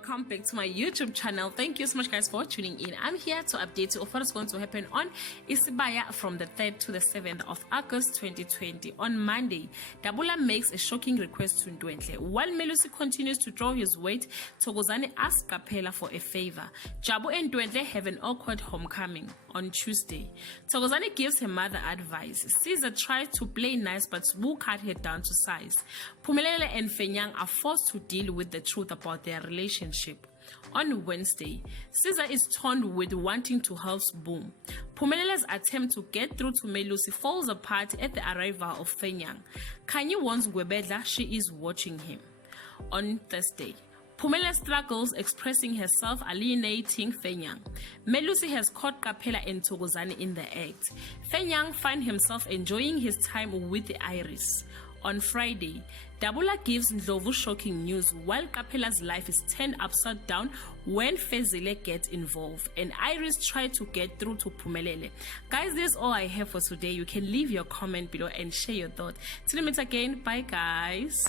welcome back to my YouTube channel. Thank you so much guys for tuning in. I'm here to update you of what is going to happen on Isibaya from the 3rd to the 7th of August 2020. On Monday, Dabula makes a shocking request to Ndwenhle. While Melusi continues to draw his weight, Thokozani asks Kapela for a favor. Jabu and Ndwenhle have an awkward homecoming. On Tuesday, Thokozani gives her mother advice. Caesar tries to play nice but Sbu cut her down to size. Phumelele and Fenyang are forced to deal with the truth about their relationship. On Wednesday, Caesar is torn with wanting to help Sbu. Phumelele's attempt to get through to Melusi falls apart at the arrival of Fenyang. Kanye warns Gwebedla she is watching him. On Thursday, Phumelele struggles expressing herself, alienating Fenyang. Melusi has caught Kapela and Thokozani in the act. Fenyang finds himself enjoying his time with the Iris. On Friday, Dabula gives Ndlovu shocking news while Kapela's life is turned upside down when Fezile gets involved and Iris tries to get through to Phumelele. Guys, this is all I have for today. You can leave your comment below and share your thoughts. Till we meet again. Bye guys.